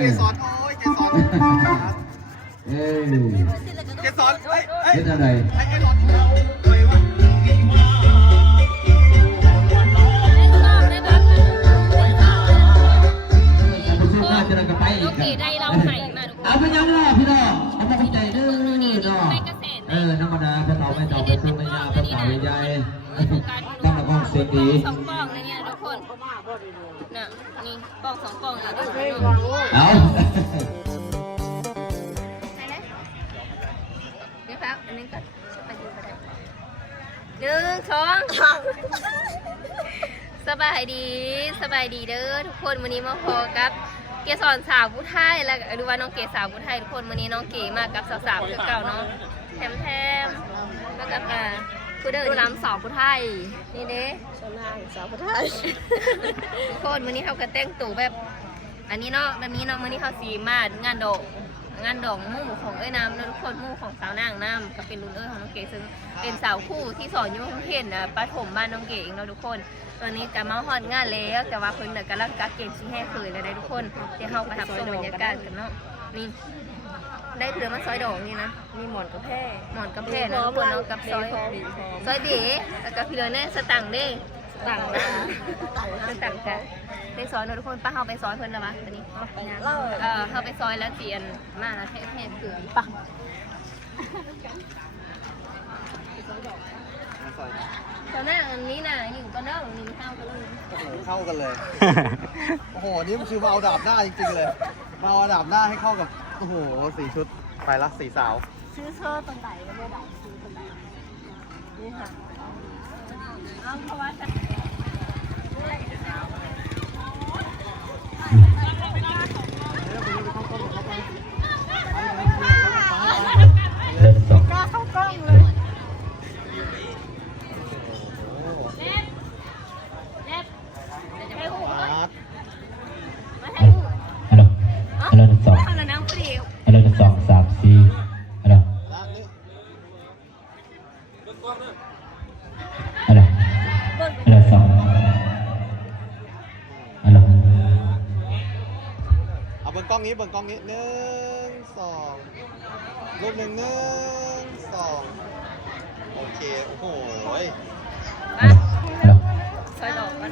เกสรโอ้ยเกสรเกสรเป็นอะไรไอ้หลอดเราเลยวะโอเคได้เราใหม่มาทุกคนเอาไปยังล่ะพี่น้องเอามาใจดื้อเนาะธรรมดาพระเต่าไม่เต่าเป็นตัวไม่ยาพระเต่าใหญ่ตั้งแต่ก่อนเสียดีสองปองนะเนี่ยทุกคนน่ะนี่ปองสองปองเลยดูเอานี่ครับอันนี้ก็ไปดูไปได้หนึ่งสองสบายดีเด้อทุกคนวันนี้มาพอกับเกสรสาวผู้ไทยแล้วดูว่าน้องเกสาวผู้ไทยทุกคนวันนี้น้องเก๋มากับสาวๆคือเก่าเนาะแถมแล้วกับผู้เดินรำสาวผู้ไทยนี่เด้ชนะสาวผู้ไทยทุกคนวันนี้เขาก็แต่งตัวแบบอันนี้เนาะแบบนี้เนาะวันนี้เขาสีมางานดอกมู่ของน้ำแล้วทุกคนมู่ของสาวนางน้ำก็เป็นรุ่นของน้องเก๋ซึ่งเป็นสาวคู่ที่สอนอยู่โรงเรียนประถมบ้านน้องเก๋เองเนาะทุกคนตอนนี้จะมาฮอดงานแล้วแต่ว่าเพิ่นกำลังกักเกณฑ์ที่แห่เคยเลยได้ทุกคนที่เฮาประทับชมบรรยากาศกันเนาะนี่ได้เถือมาซอยดอกนี่นะมีหมอนกระแพนะทุกคนเนาะกับซอยเด๋แล้วก็พี่เลยเนี่ยสตังค์เด้สตังค์กันได้ซอยเนาะทุกคนป้าเฮาไปซอยเพิ่นแล้วมั้ยตอนนี้เฮาไปซอยแล้วเตียนมาแล้วแทบเกลือป่ะตอนหน้าอันนี้น่ะอยู่กันเนาะนี่เข้ากันเลยโอ้โหนี่มันคือมาเอาดาบหน้าจริงๆเลยมาเอาดาบหน้าให้เข้ากับโอ้โห4 ชุดไปละ4 สาวซื้อเสื้อตัวไหนก็ไม่ได้ซื้อตัวไหนนี่ค่ะเพราะว่ากล้าเข้ากล้องเลยฮัลโหล1 2ฮัลโหล1 2 3 4ฮัลโหลฮัลโหล2ฮัลโหลเอาเบิ่งกล้องนี้1 2รูป1 2โอเคโอ้โหฮัลโหลซอยดอกกัน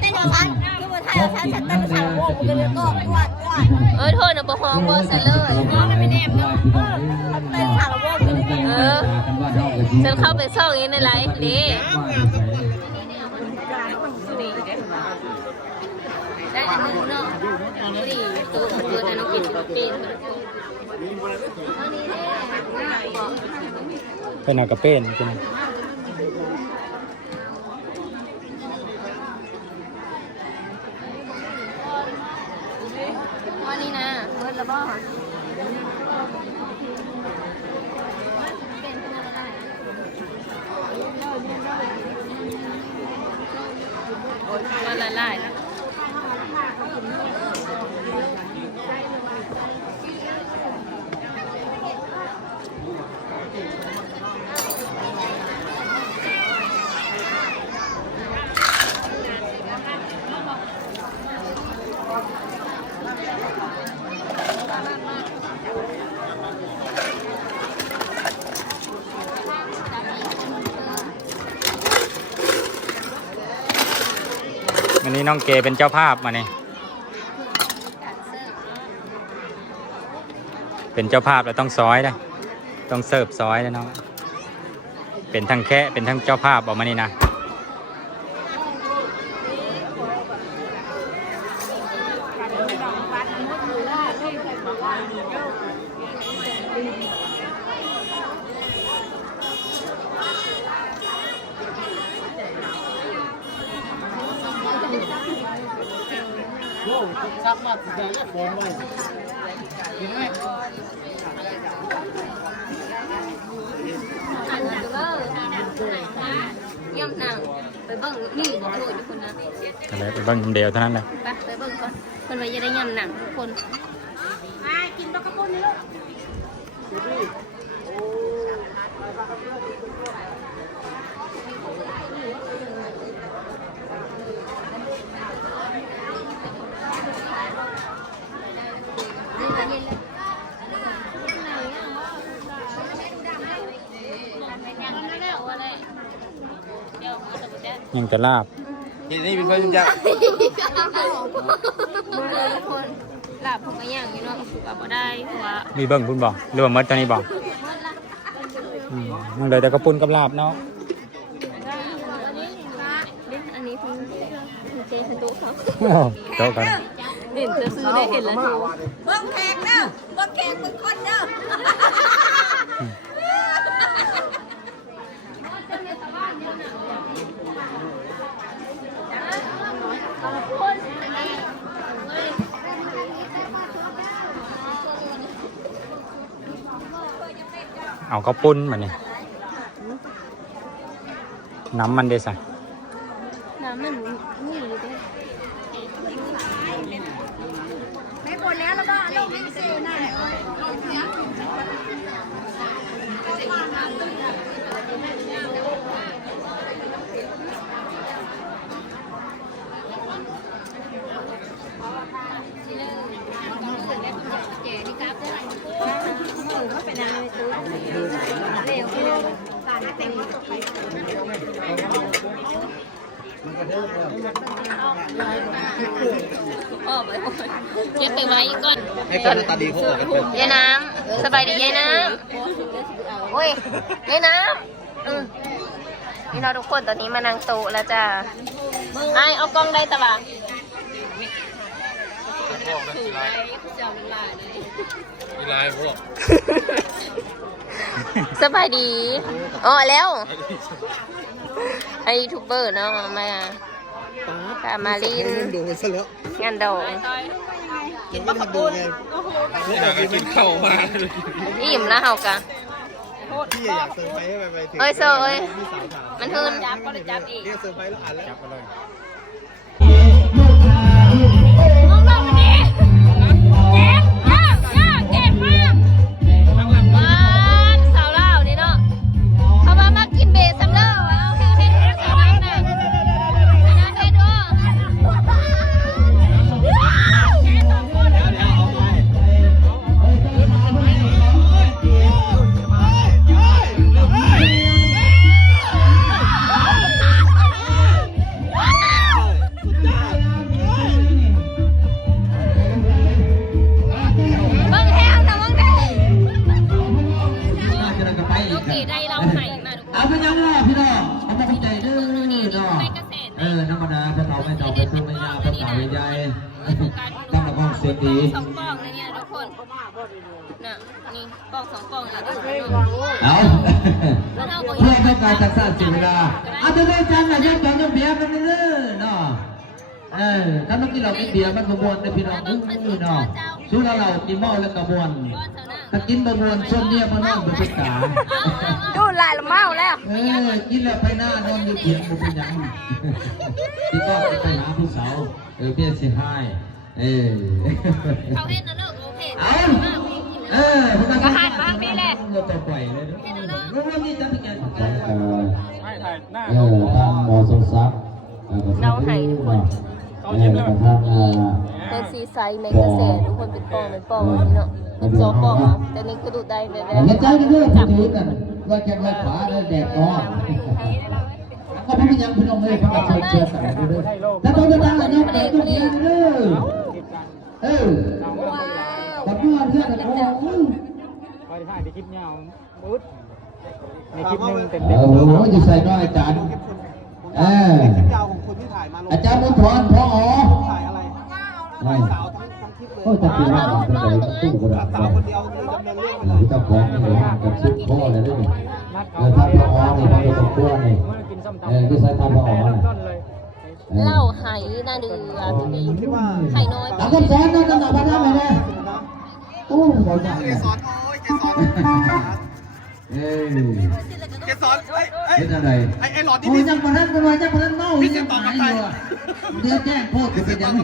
เต้นกับฉันคือว่าไทยฉันเต้นกับฉันโว้มันก็เลยก็กวาดโทษนะบ่ฮ้องบ่ซะเลยไม่แนมเนาะ เต้นขาละโว้กันเลย ฉันเข้าไปซ่องนี้ในไลฟ์นี่ได้อันนึงเนาะดีตัวอันน้องกินเป็นเป็นเอากระเป็นเป็นวันนี้นะเบิร์ดแล้วบ่มันละลายแล้ววันนี้น้องเกเป็นเจ้าภาพมาเนี่ยเป็นเจ้าภาพแล้วต้องซอยได้ต้องเสิร์ฟซอยแล้วน้องเป็นทั้งแค่เป็นทั้งเจ้าภาพออกมานี่นะโอ้ซักมากจะแยกฟองไว้กินไหม อันนั้นก็ย่ำหนังไปเบิ่งนี่บอกโหลดทุกคนนะ อะไรไปเบิ้งเดียวเท่านั้นเลย ไปเบิ่งก่อนคนว่าจะได้ย่ำหนังทุกคนกินปลากระป๋องนี่ลูกยังจะลาบ นี่เป็นเพื่อนจ้ะ ทุกคนหลับผมก็ย่างอยู่เนาะสุกบ่ได้เพราะว่า มีเบิ้งพุ่นบอกหรือว่าเมดตอนนี้บอกยังเลยแต่กระปุ้นกับลาบเนาะ อันนี้คุณเจสันตุเขา โต๊ะกัน เห็นจะซื้อได้เห็นแล้ว เบิ้งแขกเด้อเบิ้งแขกเบิ้งคนเด้อ เอากระปุ้นมาเนี่ยน้ำมันเดซ่ะ น้ำมันนี่อยู่ด้วย ไม่หมดแล้วแล้วก็เราไม่ซื้อหน่อยเก็บไปไว้ก่อน ให้คนตาดีเขาออกกันเป็น ยายน้ำสบายดียายน้ำโอ้ยยายน้ำนี่เราทุกคนตอนนี้มานั่งโต๊ะแล้วจ้ะไอเอากล้องได้ตะบ่ามีลายพวก สบายดีอ๋อแล้วไอยูทูบเบอร์เนาะมาค่ะมาลิน ดูมันซะแล้ว งานดอก กินไม่ทันดูไงอยากกินข้าวมา อิ่มแล้วเฮากะ พี่อยากเซอร์ไพรส์ไปถึง เอ้ยเซอร์เอ้ย มีสาวถาม มันหืนจับก็ได้จับอีก เรียกเซอร์ไพรส์แล้วอ่านแล้วจับไปเลย มองเราวันนี้เจ็บยากเจ็บมากว้านสาวเล่านี่เนาะเขามากินเบสซัมเลอร์เอาเฮ้สาวน่ะนะเฮ็ดโอ้ ไม่เจ้าไปซื้อไม่ยาภาษาวิจัยตั้งแต่ห้องเสียดี สองปองเลยเนี่ยทุกคนน่ะนี่ปองสองปองเลยทุกคน เอาเพื่อต้องการทักษะสิ่งเวลาอาจจะได้จังนะยังต้องเบียร์กันเรื่อยเนาะถ้าเมื่อกี้เรากินเบียร์มันกระบวนในพี่น้องนี่เนาะสู้เรากินหม้อแล้วกระบวนถ้ากินกระบวนส่วนเนี้ยมันนอนเป็นพิการ ดูลายละเมาแล้ว กินแล้วไปหน้านอนอยู่เถียงมันเป็นยังพี่ก็ไปหาผู้สาวเพี่สิให้เขาเห็นนะเลิกโอเค ก็หันมาพี่แหละเราจะปล่อยเลยรู้ว่านี่จะเป็นไงทางหมอสมศักดิ์ เราให้ทุกคน ทาง เป็นซีไซส์เมกะเซนทุกคนเป็นปองนี่เนาะเป็นจอปองแต่นี่คือดูได้เลย เห็นใจกันด้วยถือกันว่าแกว่าขวาแดดร้อนก็พยายามพี่น้องเลยพาเชิญสั่งด้วยแต่ตอนนี้เราเนี่ยเปิดตัวเองเลยแบบนี้เพื่อนกันโอ้ย ถ่ายในคลิปเงาบุ๊ดในคลิปนึงเต็ม โอ้โหจะใส่น้อยอาจารย์ คลิปยาวของคุณที่ถ่ายมาลง อาจารย์มุทรพ่ออ๋อ ถ่ายอะไร ไม่ สาวทั้งคลิปเลย ก็จะตีว่าเป็นไรตู้กระดาษ สาวคนเดียวเลยดำเนินเรื่องไปเลย เจ้าของนี่กับซุปพ่ออะไรด้วยนี่ท่านพ่ออ๋อนี่มันเป็นตัวนี่ที่ใส่ท่านพ่ออ๋อ เล่าไหน่าเดือพี่ คิดว่า ไข่น้อย ตามคำสอนนะตำหนักพระธรรมไหมเนี่ยโอ้โหใหญ่ เกสรโอ้ยเกสร เกสรเป็นอะไร ไอ้หลอดนี่ โอ้ย พี่ จังพนันเป็นไรจังพนันเมาพี่ยังหายอยู่เดี๋ยวแจ้งโทษจะเป็นยัง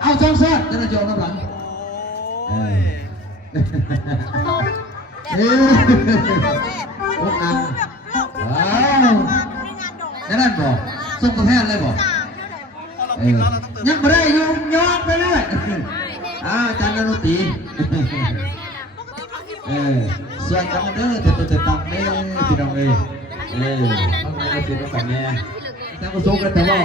เอาช่องซอดจะระจงน้ำหลัง โอ้ย โอ้กันนั่นบอกส่งตัวแทนเลยบอก พอเรากินแล้วเราต้องเติม ยังไม่ได้ยอมไปเลยจันทนุตีเสียงกันเด้อจะตังเด้อพี่น้องเลยมันไม่ได้ติดต่อกันแน่แต่ก็ส่งกันแต่ว่า